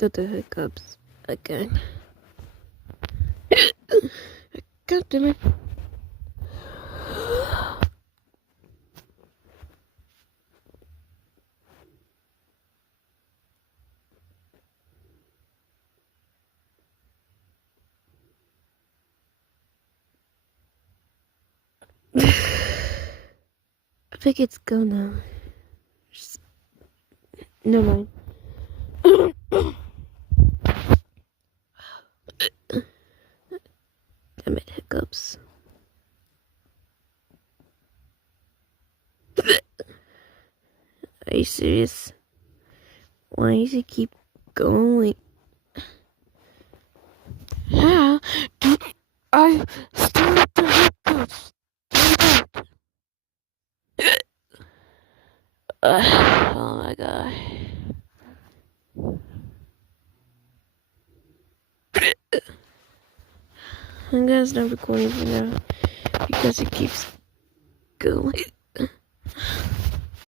got the hiccups again. God damn it. I think it's gone now. Just... Never mind. Damn it, hiccups. Are you serious? Why does it keep going? How do I start the hiccups? Oh my god. I'm gonna stop recording for now because it keeps going.